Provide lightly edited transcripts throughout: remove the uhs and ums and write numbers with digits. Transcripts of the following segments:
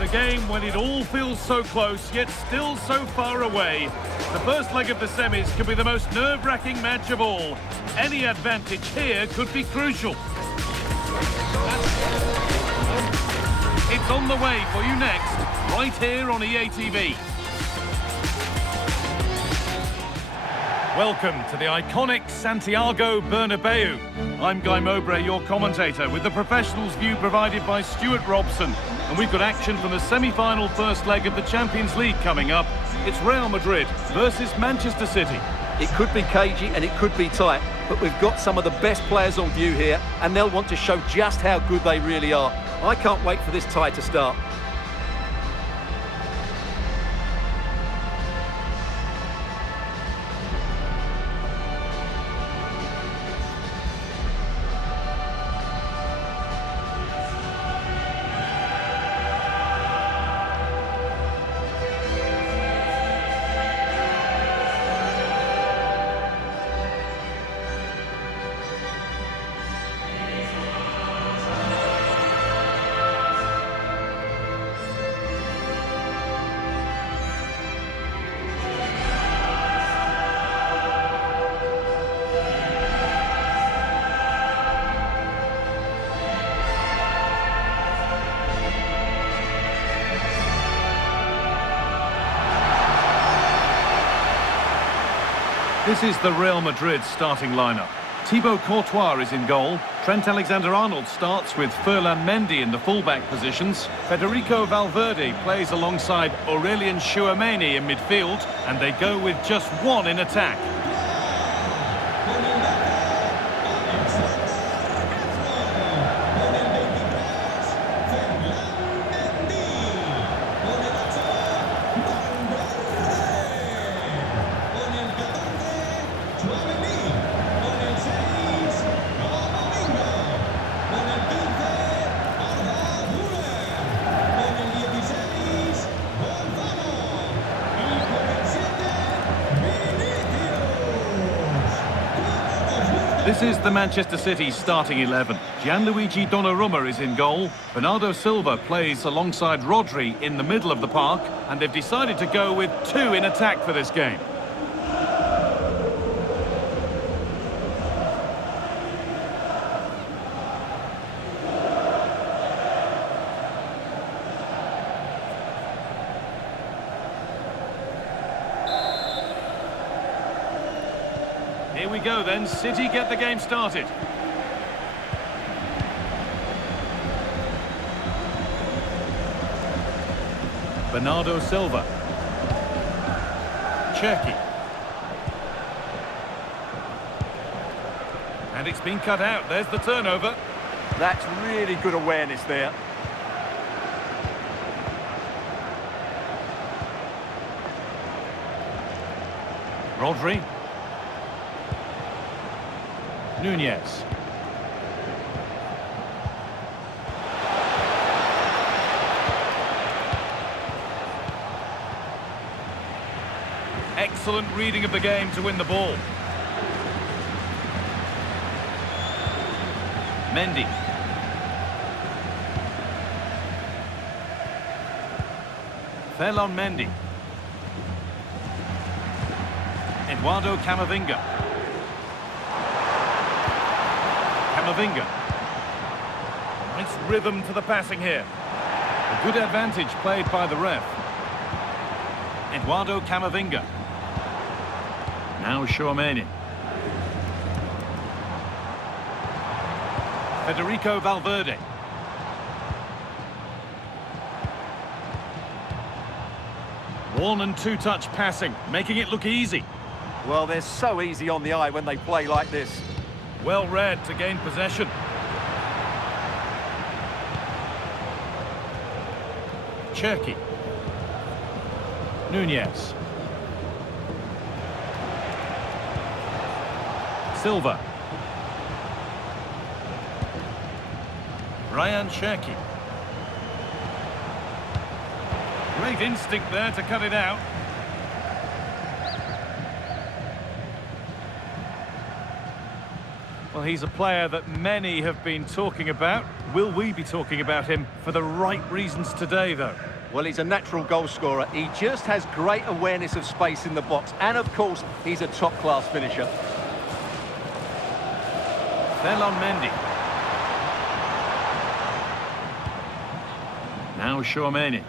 The game when it all feels so close, yet still so far away. The first leg of the semis could be the most nerve-wracking match of all. Any advantage here could be crucial. It's on the way for you next, right here on EA TV. Welcome to the iconic Santiago Bernabeu. I'm Guy Mowbray, your commentator, with the professionals' view provided by Stuart Robson. And we've got action from the semi-final first leg of the Champions League coming up. It's Real Madrid versus Manchester City. It could be cagey and it could be tight, but we've got some of the best players on view here, and they'll want to show just how good they really are. I can't wait for this tie to start. This is the Real Madrid starting lineup. Thibaut Courtois is in goal. Trent Alexander-Arnold starts with Ferland Mendy in the fullback positions. Federico Valverde plays alongside Aurelien Tchouameni in midfield, and they go with just one in attack. This is the Manchester City starting 11. Gianluigi Donnarumma is in goal. Bernardo Silva plays alongside Rodri in the middle of the park, and they've decided to go with two in attack for this game. Here we go then, City get the game started. Bernardo Silva. Cherki. And it's been cut out, there's the turnover. That's really good awareness there. Rodri. Nunez. Excellent reading of the game to win the ball. Mendy. Ferland Mendy. Eduardo Camavinga. Camavinga. Nice rhythm to the passing here. A good advantage played by the ref. Eduardo Camavinga. Now Tchouameni. Federico Valverde. One and two touch passing, making it look easy. Well, they're so easy on the eye when they play like this. Well read to gain possession. Cherki. Nunez. Silva. Ryan Cherki. Great instinct there to cut it out. Well, he's a player that many have been talking about. Will we be talking about him for the right reasons today, though? Well, he's a natural goal scorer. He just has great awareness of space in the box. And, of course, he's a top-class finisher. Mendy. Now Chouameni.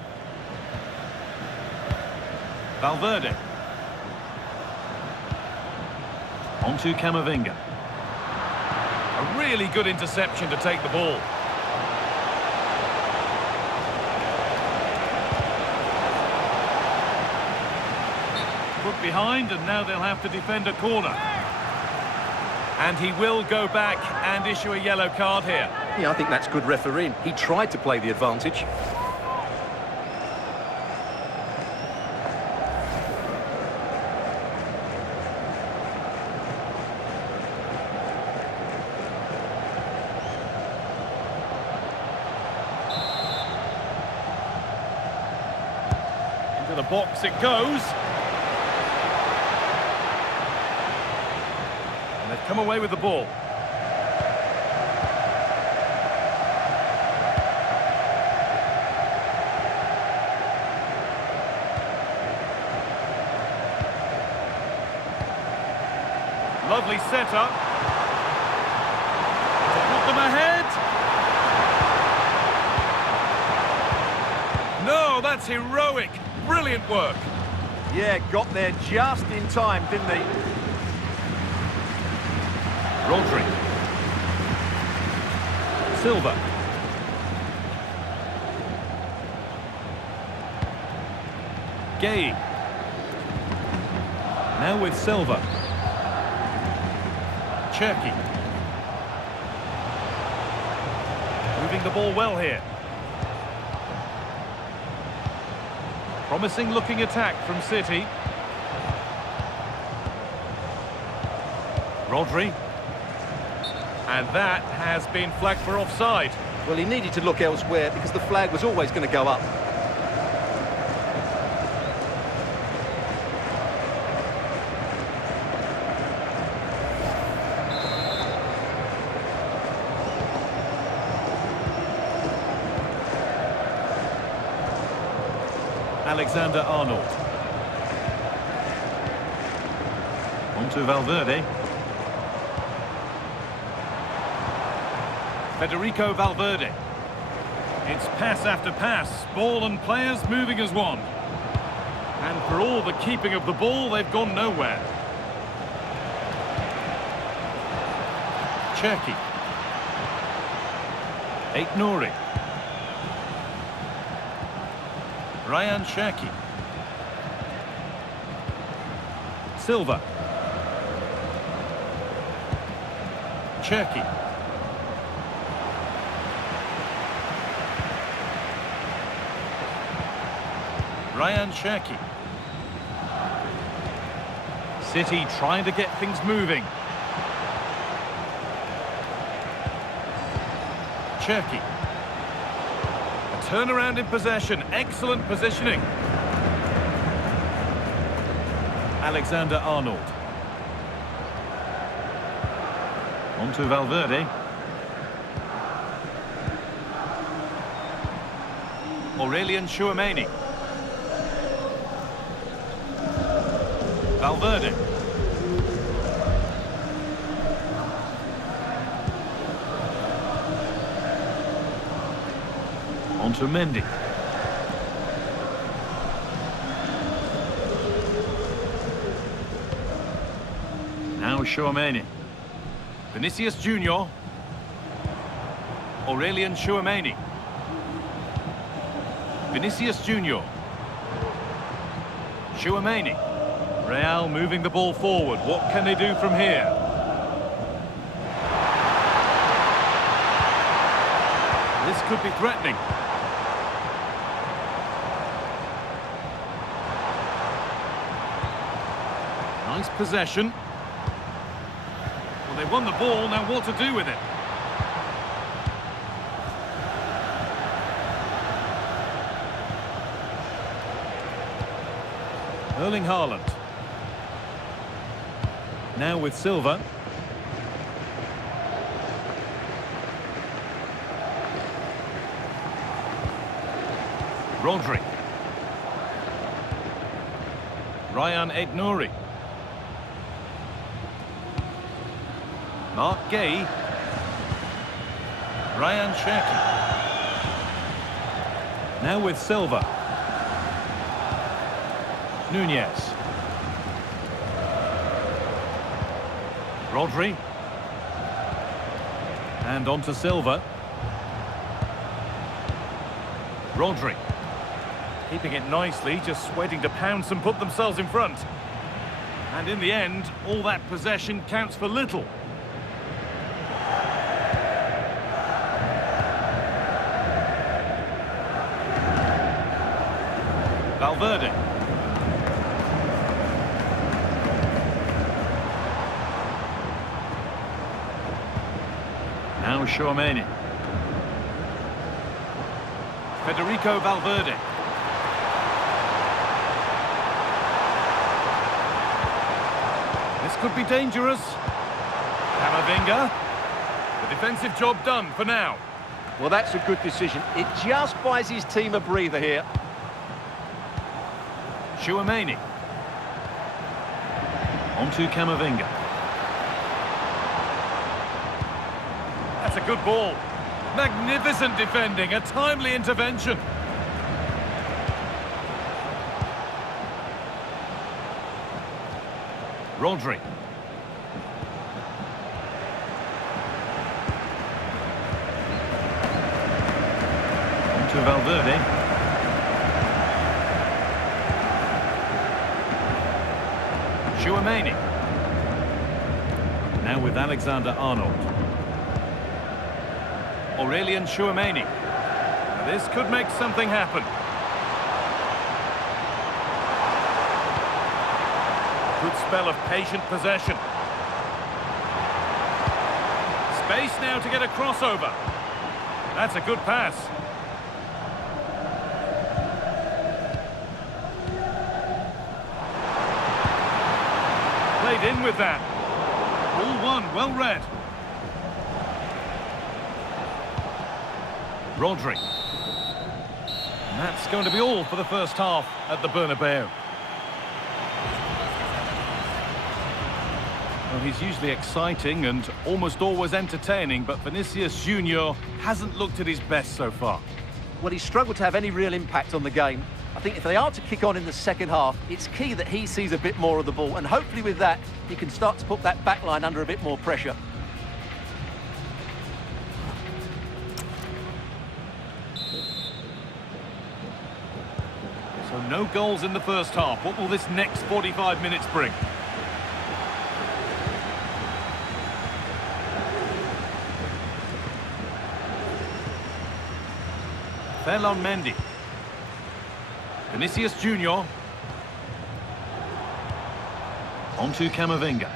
Valverde. Onto Camavinga. A really good interception to take the ball. Put behind, and now they'll have to defend a corner. And he will go back and issue a yellow card here. Yeah, I think that's good refereeing. He tried to play the advantage. Into the box it goes. And they've come away with the ball. Lovely setup. To put them ahead. No, that's heroic. Brilliant work. Yeah, got there just in time, didn't he? Rodri. Silva. Gay. Now with Silva. Cherki. Moving the ball well here. Promising looking attack from City. Rodri. And that has been flagged for offside. Well, he needed to look elsewhere because the flag was always going to go up. Alexander-Arnold. Onto Valverde. Federico Valverde. It's pass after pass, ball and players moving as one. And for all the keeping of the ball, they've gone nowhere. Cherki. Aït-Nouri. Ryan Cherki. Silva. Cherki. Ryan Cherki. City trying to get things moving. Cherki. A turnaround in possession. Excellent positioning. Alexander-Arnold. Onto Valverde. Aurelien Chouameni. Valverde. Onto Mendy. Now Chouameni. Vinicius Junior. Aurelien Chouameni. Vinicius Junior. Chouameni. Real moving the ball forward. What can they do from here? This could be threatening. Nice possession. Well, they won the ball, now what to do with it? Erling Haaland. Now with Silva. Rodri. Ryan Aït-Nouri. Mark Gay. Ryan Cherki. Now with Silva. Nunez. Rodri. And on to Silva. Rodri. Keeping it nicely, just waiting to pounce and put themselves in front. And in the end, all that possession counts for little. Valverde. Now Tchouaméni. Federico Valverde. This could be dangerous. Camavinga. The defensive job done for now. Well, that's a good decision. It just buys his team a breather here. Tchouaméni. On to Camavinga. That's a good ball. Magnificent defending, a timely intervention. Rodri. On to Valverde. Tchouaméni. Now with Alexander-Arnold. Aurélien Tchouaméni. This could make something happen. Good spell of patient possession. Space now to get a crossover. That's a good pass. Played in with that. All one, well read. Rodri. And that's going to be all for the first half at the Bernabeu. Well, he's usually exciting and almost always entertaining, but Vinicius Junior hasn't looked at his best so far. Well, he's struggled to have any real impact on the game. I think if they are to kick on in the second half, it's key that he sees a bit more of the ball, and hopefully with that, he can start to put that back line under a bit more pressure. So no goals in the first half. What will this next 45 minutes bring? Ferland Mendy. Vinicius Junior. On to Camavinga.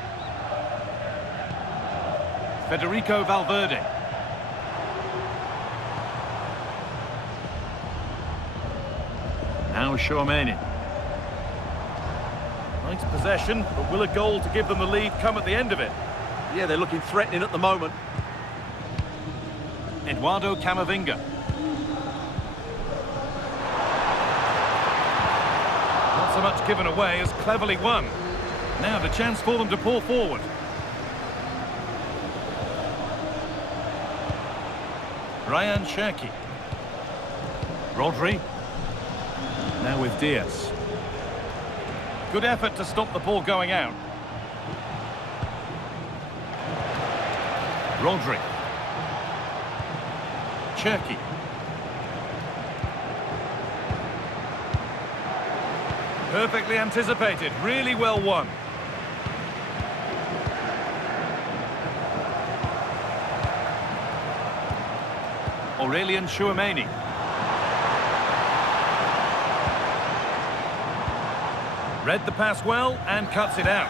Federico Valverde. Now Tchouaméni. Nice possession, but will a goal to give them the lead come at the end of it? Yeah, they're looking threatening at the moment. Eduardo Camavinga. Not so much given away as cleverly won. Now the chance for them to pull forward. Ryan Cherki. Rodri. Now with Diaz. Good effort to stop the ball going out. Rodri. Cherki. Perfectly anticipated, really well won. Aurélien Tchouaméni. Read the pass well and cuts it out.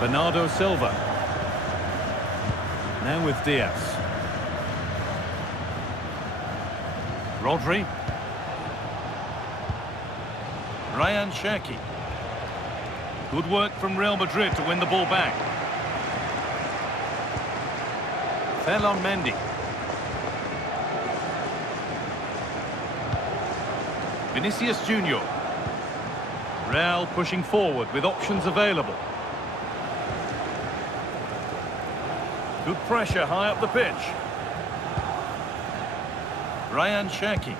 Bernardo Silva. Now with Diaz. Rodri. Ryan Cherki. Good work from Real Madrid to win the ball back. Ferland Mendy. Vinicius Junior. Real pushing forward with options available. Good pressure high up the pitch. Ryan Cherki.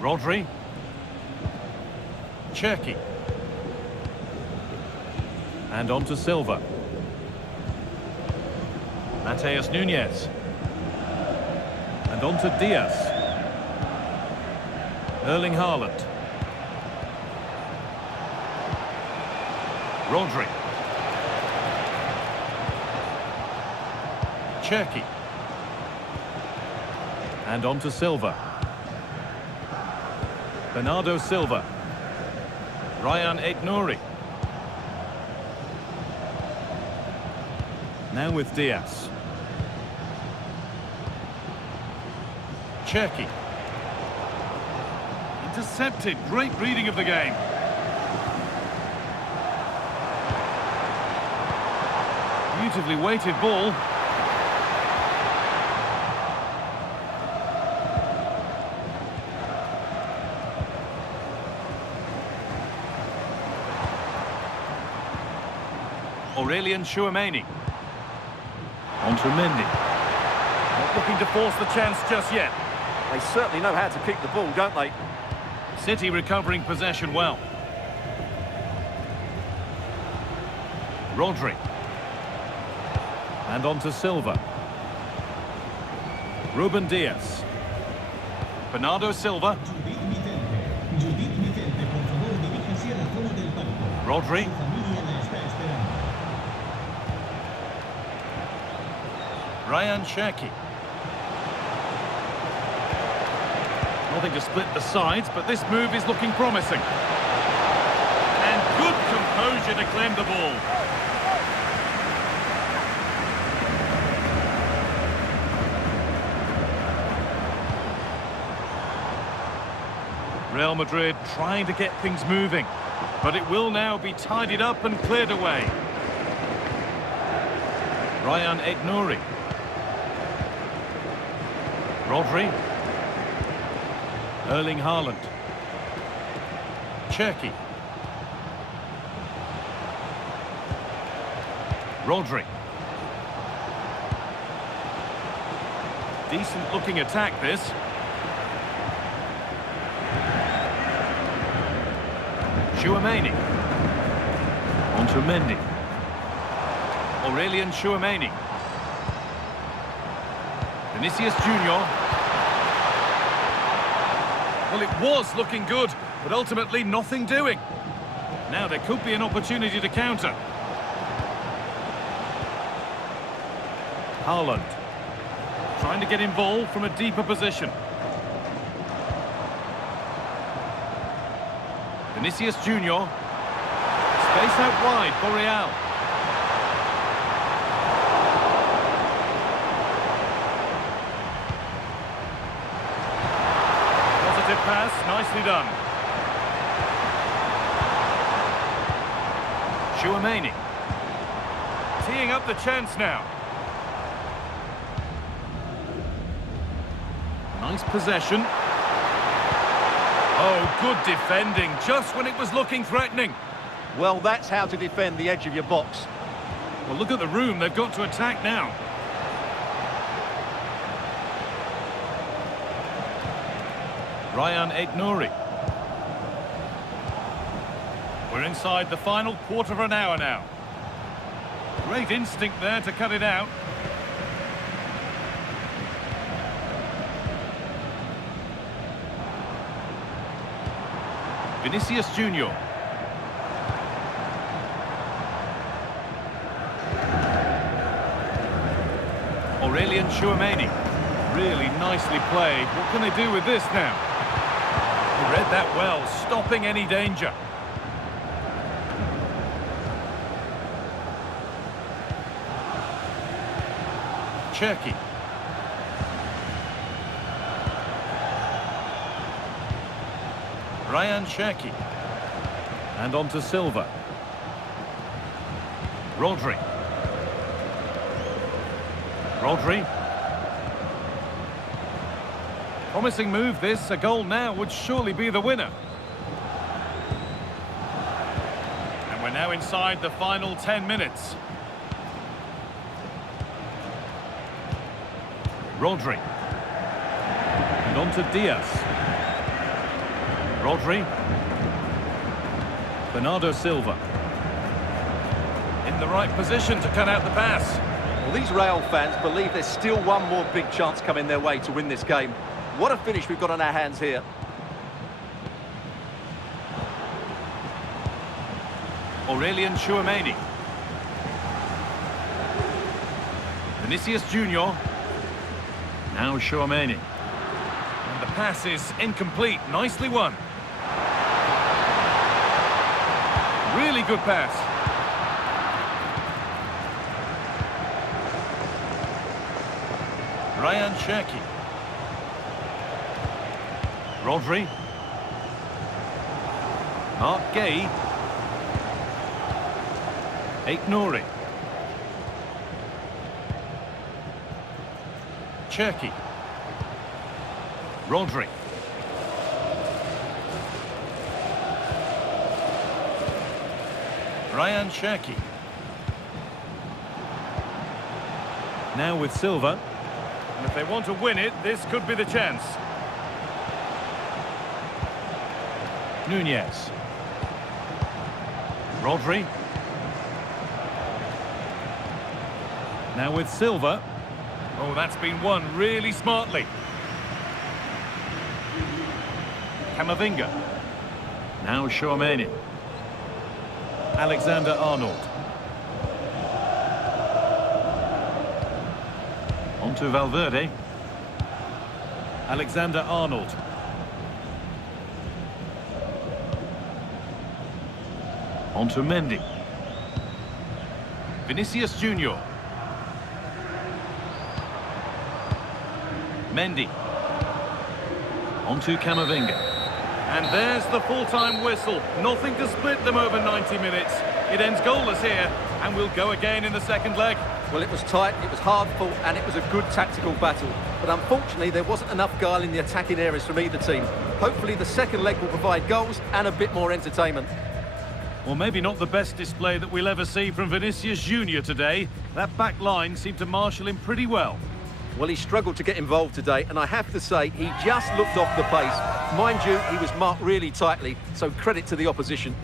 Rodri. Cherki. And on to Silva. Mateus Nunes. And on to Diaz. Erling Haaland. Rodri. Cherki. And on to Silva. Bernardo Silva. Ryan Aït-Nouri. Now with Diaz. Cherki. Intercepted. Great reading of the game. Beautifully weighted ball. Aurelien Tchouameni. On to Mendy. Not looking to force the chance just yet. They certainly know how to kick the ball, don't they? City recovering possession well. Rodri. And on to Silva. Ruben Diaz. Bernardo Silva. Rodri. Ryan Cherki. Nothing to split the sides, but this move is looking promising. And good composure to claim the ball. Real Madrid trying to get things moving, but it will now be tidied up and cleared away. Ryan Aït-Nouri. Rodri. Erling Haaland. Cherki. Rodri. Decent looking attack this. Tchouameni. On to Mendy. Aurelien Tchouameni. Vinicius Junior. Well, it was looking good, but ultimately nothing doing. Now there could be an opportunity to counter. Haaland. Trying to get involved from a deeper position. Vinicius Junior. Space out wide for Real. Positive pass, nicely done. Tchouameni. Teeing up the chance now. Nice possession. Oh, good defending, just when it was looking threatening. Well, that's how to defend the edge of your box. Well, look at the room they've got to attack now. Ryan Aït-Nouri. We're inside the final quarter of an hour now. Great instinct there to cut it out. Vinicius Junior. Aurelien Tchouameni. Really nicely played. What can they do with this now? He read that well, stopping any danger. Cherki. Ryan Cherki. And on to Silva. Rodri. Rodri. Promising move this. A goal now would surely be the winner. And we're now inside the final 10 minutes. Rodri. And on to Diaz. Rodri. Bernardo Silva. In the right position to cut out the pass. Well, these Real fans believe there's still one more big chance coming their way to win this game. What a finish we've got on our hands here. Aurelian Tchouameni. Vinicius Junior. Now Tchouameni. And the pass is incomplete. Nicely won. Really good pass. Ryan Cherki. Rodri. Mark Gay. Nouri. Cherki. Rodri. Ryan Cherki. Now with Silva. And if they want to win it, this could be the chance. Nunez. Rodri. Now with Silva. Oh, that's been won really smartly. Camavinga. Now Tchouameni. Alexander-Arnold. On to Valverde. Alexander-Arnold. On to Mendy. Vinicius Junior. Mendy. On to Camavinga. And there's the full-time whistle. Nothing to split them over 90 minutes. It ends goalless here, and we'll go again in the second leg. Well, it was tight, it was hard fought, and it was a good tactical battle. But unfortunately, there wasn't enough guile in the attacking areas from either team. Hopefully, the second leg will provide goals and a bit more entertainment. Well, maybe not the best display that we'll ever see from Vinicius Junior today. That back line seemed to marshal him pretty well. Well, he struggled to get involved today, and I have to say, he just looked off the pace. Mind you, he was marked really tightly, so credit to the opposition.